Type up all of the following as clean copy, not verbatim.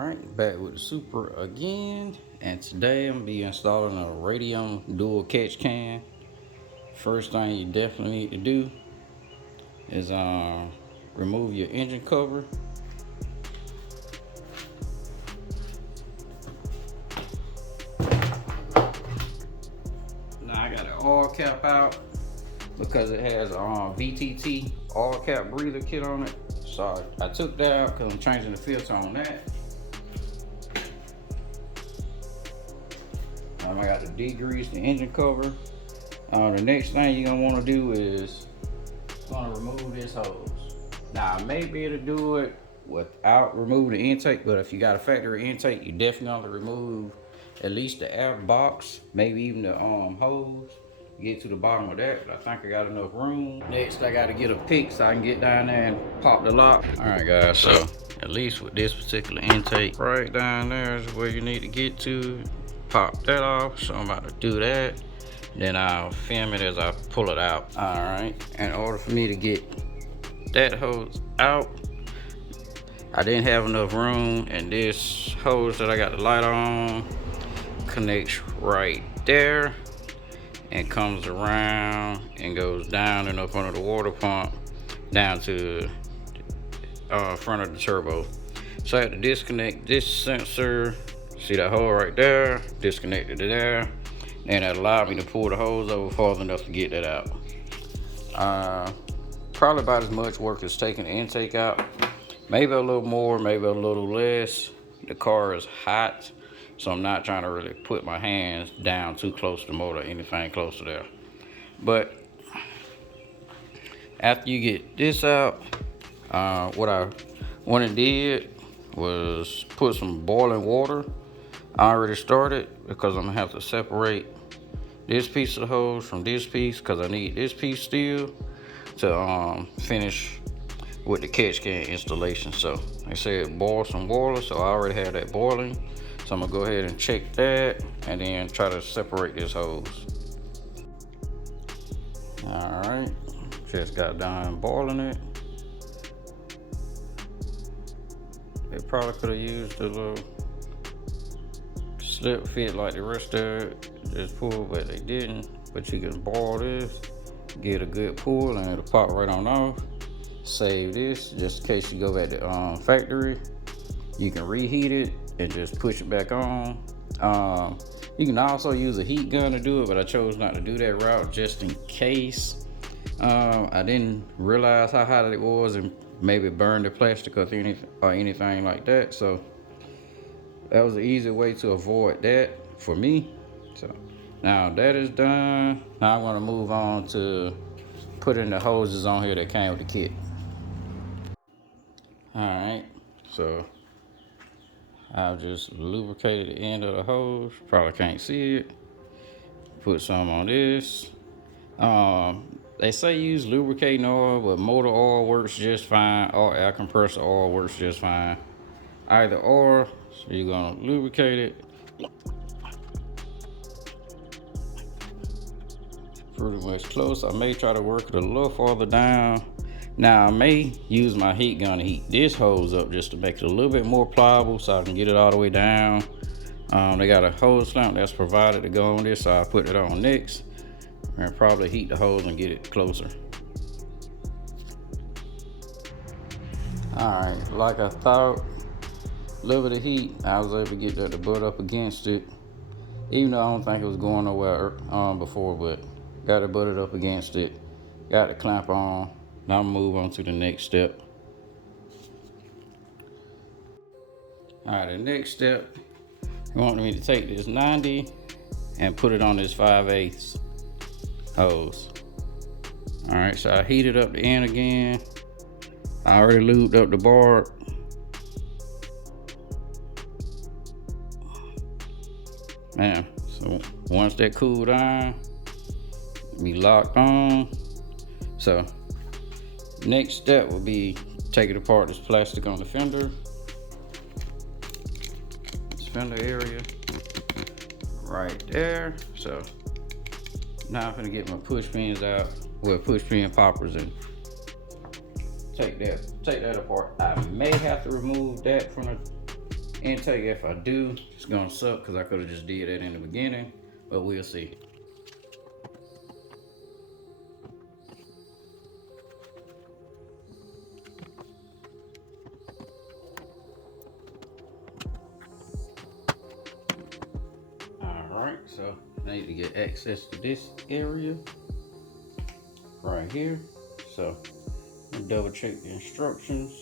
Alright, back with the Supra again, and today I'm gonna be installing a radium dual catch can. First thing you definitely need to do is remove your engine cover. Now I got an oil cap out because it has a VTT oil cap breather kit on it. So I took that out because I'm changing the filter on that. I got to degrease the engine cover. The next thing you're gonna want to do is remove this hose. Now I may be able to do it without removing the intake, but if you got a factory intake, you definitely want to remove at least the air box, maybe even the hose. Get to the bottom of that, but I think I got enough room. Next, I got to get a pick so I can get down there and pop the lock. All right, guys. So at least with this particular intake, right down there is where you need to get to. Pop that off. So I'm about to do that. Then I'll film it as I pull it out. All right. In order for me to get that hose out, I didn't have enough room, and this hose that I got the light on connects right there and comes around and goes down and up under the water pump down to front of the turbo. So I had to disconnect this sensor. See that hole right there? Disconnected it there, and that allowed me to pull the hose over far enough to get that out. Probably about as much work as taking the intake out. Maybe a little more, maybe a little less. The car is hot, so I'm not trying to really put my hands down too close to the motor or anything close to there. But after you get this out, what I went and did was put some boiling water. I already started because I'm gonna have to separate this piece of the hose from this piece because I need this piece still to finish with the catch can installation. So they said boil some water, so I already have that boiling. So I'm gonna go ahead and check that and then try to separate this hose. All right, just got done boiling it. They probably could have used a little slip fit like the rest of it, just pull, but they didn't. But you can boil this, get a good pull, and it'll pop right on off. Save this just in case you go back to factory. You can reheat it and just push it back on. You can also use a heat gun to do it, but I chose not to do that route just in case. I didn't realize how hot it was and maybe burn the plastic or anything like that. So that was an easy way to avoid that for me. So now that is done. Now I'm gonna move on to putting the hoses on here that came with the kit. All right, so I've just lubricated the end of the hose. Probably can't see it. Put some on this. They say use lubricating oil, but motor oil works just fine, or air compressor oil works just fine. Either or, so you're gonna lubricate it. Pretty much close. I may try to work it a little farther down. Now I may use my heat gun to heat this hose up just to make it a little bit more pliable so I can get it all the way down. They got a hose clamp that's provided to go on this, so I'll put it on next and probably heat the hose and get it closer. All right, like I thought, a little bit of heat, I was able to get that to butt up against it, even though I don't think it was going nowhere before, but got it butted up against it, got the clamp on. Now I'm gonna move on to the next step. All right, the next step, you want me to take this 90 and put it on this 5/8 hose. All right, so I heated up the end again. I already lubed up the barb. Man, so once that cooled down, be locked on. So next step will be taking apart this plastic on the fender. This fender area right there. So now I'm gonna get my push pins out, well, push pin poppers, and take that apart. I may have to remove that from intake. If I do, it's gonna suck because I could have just did that in the beginning, but we'll see. Alright, so I need to get access to this area right here. So double check the instructions.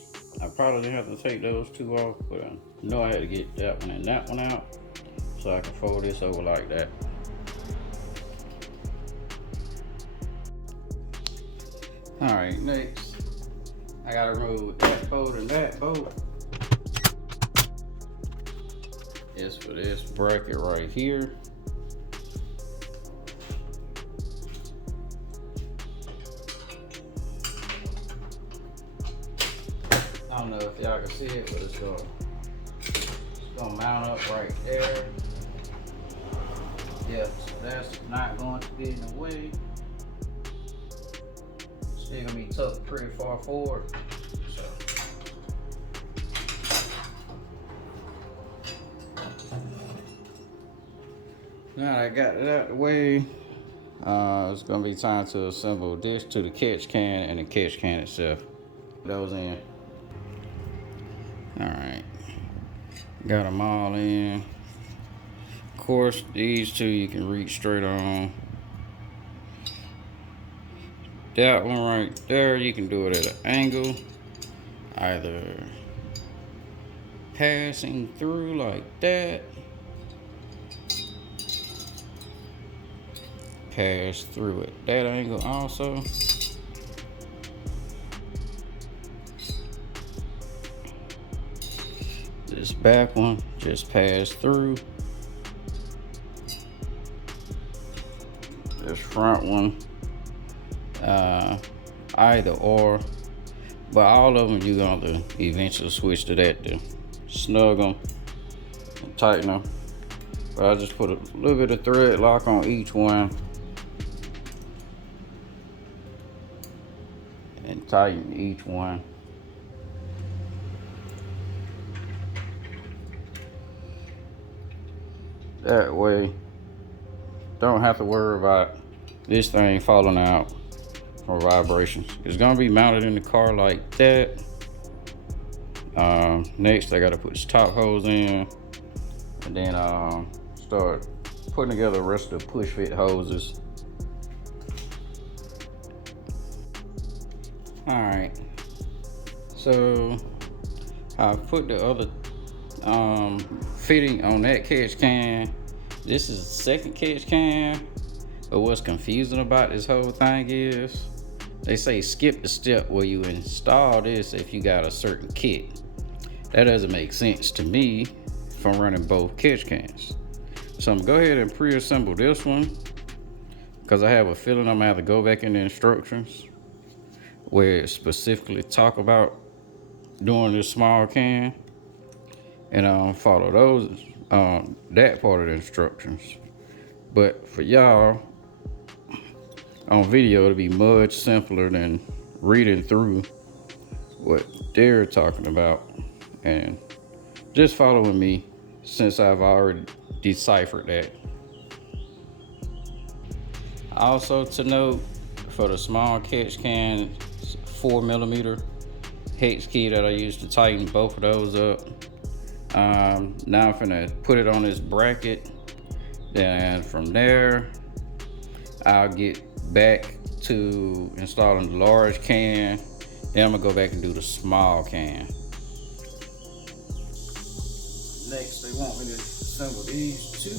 I probably didn't have to take those two off, but I know I had to get that one and that one out so I can fold this over like that. Alright, next I gotta remove that bolt and that bolt. It's for this bracket right here. I don't know if y'all can see it, but it's gonna mount up right there. Yep, so that's not going to be in the way. Still gonna be tucked pretty far forward. So now that I got it out of the way, it's gonna be time to assemble this to the catch can and the catch can itself. Those in. Alright, got them all in. Of course, these two you can reach straight on. That one right there, you can do it at an angle, either passing through like that, pass through at that angle also. This back one just pass through. This front one, either or, but all of them you're going to eventually switch to that to snug them and tighten them. But I just put a little bit of thread lock on each one and tighten each one. That way, don't have to worry about this thing falling out from vibrations. It's gonna be mounted in the car like that. Next, I gotta put this top hose in, and then start putting together the rest of the push fit hoses. All right, so I've put the other fitting on that catch can. This is the second catch can, but what's confusing about this whole thing is they say skip the step where you install this if you got a certain kit. That doesn't make sense to me from running both catch cans. So I'm gonna go ahead and pre-assemble this one because I have a feeling I'm gonna have to go back in the instructions where it specifically talk about doing this small can and follow those that part of the instructions. But for y'all on video, it'll be much simpler than reading through what they're talking about and just following me, since I've already deciphered that. Also to note, for the small catch can 4mm hex key that I used to tighten both of those up. Now I'm finna put it on this bracket, then from there I'll get back to installing the large can, then I'm gonna go back and do the small can. Next, they want me to assemble these two.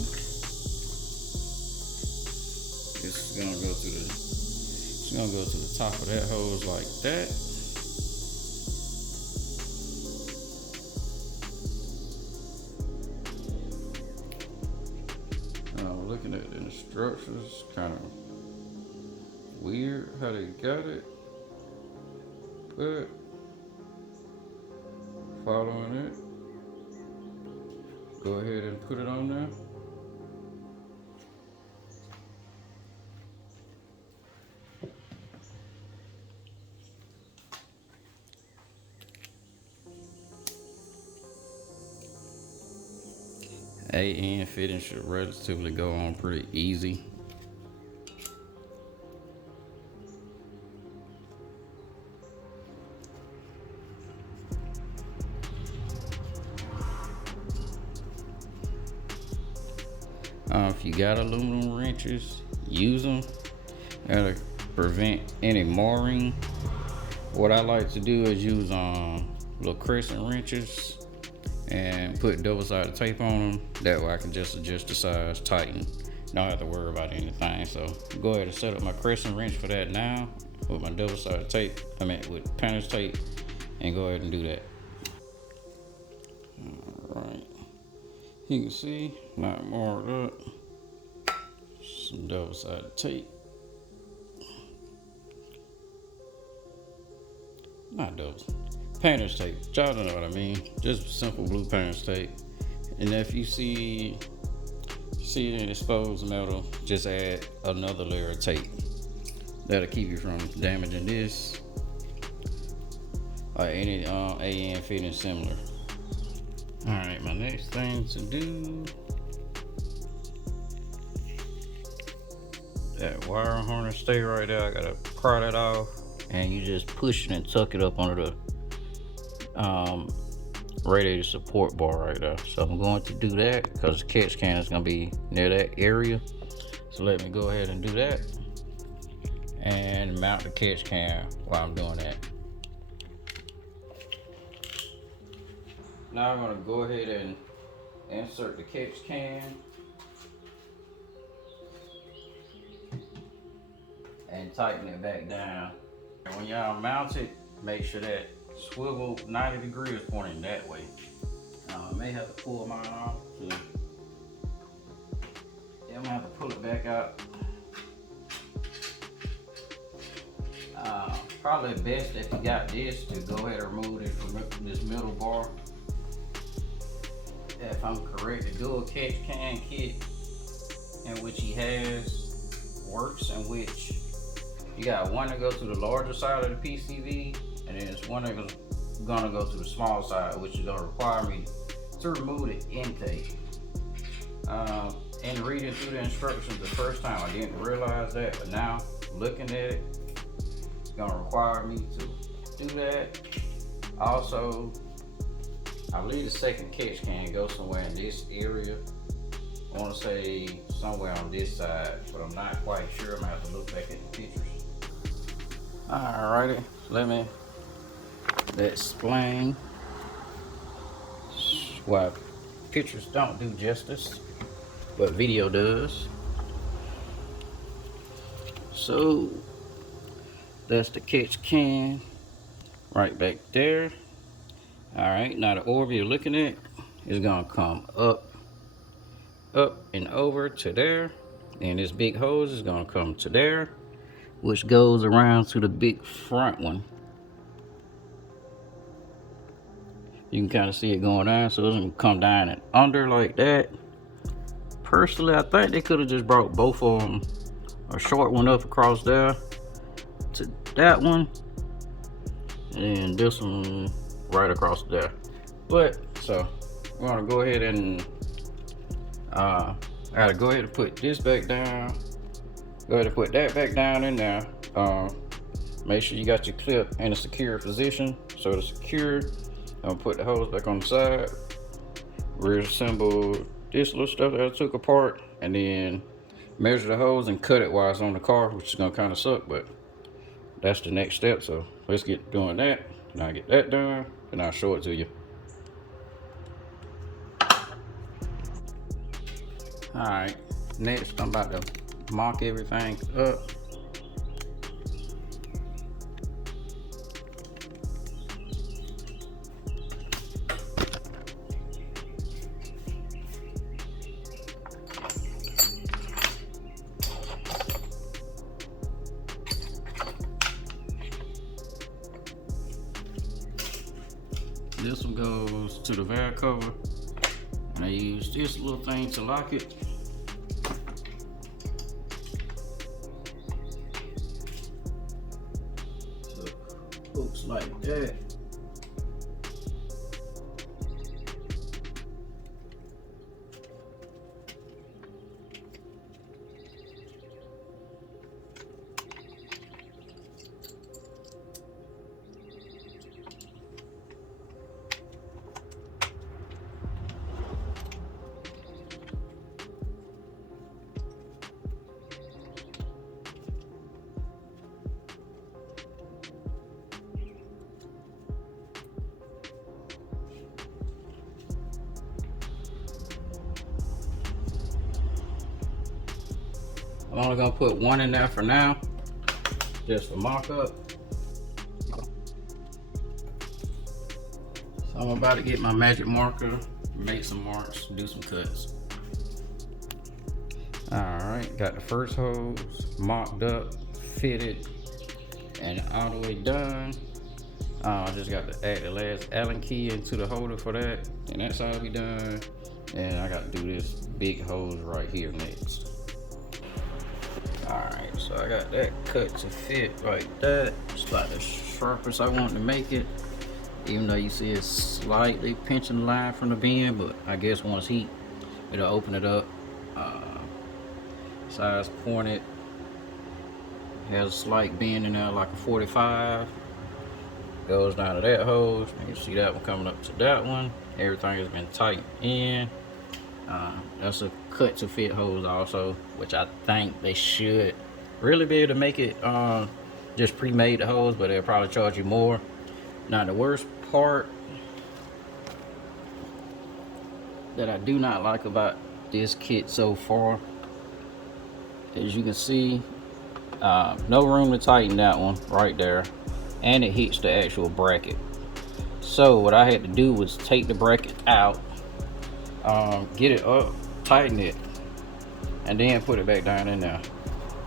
This is gonna go to the top of that hose like that. Looking at the instructions, kind of weird how they got it, but following it, go ahead and put it on there. AN fitting should relatively go on pretty easy. If you got aluminum wrenches, use them. That'll prevent any marring. What I like to do is use little crescent wrenches and put double-sided tape on them. That way I can just adjust the size, tighten. Don't have to worry about anything. So go ahead and set up my crescent wrench for that now with my double-sided tape. With painter's tape, and go ahead and do that. All right. You can see, not marked up. Some double-sided tape. Not double. Painter's tape. Y'all don't know what I mean. Just simple blue painter's tape. And if you see an exposed metal, just add another layer of tape. That'll keep you from damaging this or any AN fitting similar. Alright, my next thing to do, that wire harness stay right there. I gotta pry that off, and you just push it and tuck it up under the radiator support bar right there. So I'm going to do that because the catch can is going to be near that area. So let me go ahead and do that and mount the catch can while I'm doing that. Now I'm going to go ahead and insert the catch can and tighten it back down. And when y'all mount it, make sure that swivel 90 degrees pointing that way. I may have to pull mine off too. Yeah, I'm gonna have to pull it back out. Probably best if you got this to go ahead and remove this middle bar. If I'm correct, the dual catch can kit in which he has works in which you got one to go to the larger side of the PCV, and then there's one that's gonna go to the small side, which is gonna require me to remove the intake. And reading through the instructions the first time, I didn't realize that, but now looking at it, it's gonna require me to do that. Also, I believe the second catch can go somewhere in this area. I want to say somewhere on this side, but I'm not quite sure. I'm gonna have to look back at the pictures. Alrighty, let's explain why pictures don't do justice, but video does. So that's the catch can right back there. Alright, now the orb you're looking at is gonna come up and over to there, and this big hose is gonna come to there, which goes around to the big front one. You can kind of see it going down, so it's gonna come down and under like that. Personally, I think they could have just brought both of them, a short one up across there to that one, and this one right across there. But so we're gonna go ahead and I gotta go ahead and put this back down. Go ahead and put that back down in there. Make sure you got your clip in a secure position. So to secure, I'm gonna put the hose back on the side, reassemble this little stuff that I took apart, and then measure the hose and cut it while it's on the car, which is gonna kind of suck, but that's the next step. So let's get doing that. Now I get that done, and I'll show it to you. Alright, next I'm about to mock everything up. This one goes to the valve cover, and I use this little thing to lock it. So it hooks like that. I'm only gonna put one in there for now, just for mock up. So I'm about to get my magic marker, make some marks, do some cuts. Alright, got the first hose mocked up, fitted, and all the way done. I just got to add the last Allen key into the holder for that, and that's all be done. And I got to do this big hose right here next. Alright, so I got that cut to fit like that. It's about the sharpest I want to make it, even though you see it's slightly pinching the line from the bend, but I guess once heat, it'll open it up. Size pointed, has a slight bend in there like a 45. Goes down to that hose. You can see that one coming up to that one. Everything has been tightened in. That's a cut to fit hose also, which I think they should really be able to make it just pre-made the hose, but they'll probably charge you more. Now the worst part that I do not like about this kit so far, as you can see, no room to tighten that one right there, and it hits the actual bracket. So what I had to do was take the bracket out, get it up, tighten it, and then put it back down in there.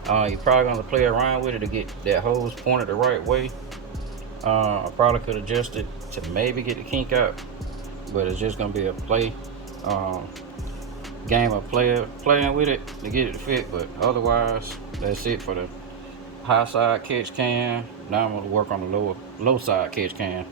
You're probably gonna play around with it to get that hose pointed the right way. I probably could adjust it to maybe get the kink out, but it's just gonna be a game of playing with it to get it to fit. But otherwise, that's it for the high side catch can. Now I'm gonna work on the low side catch can.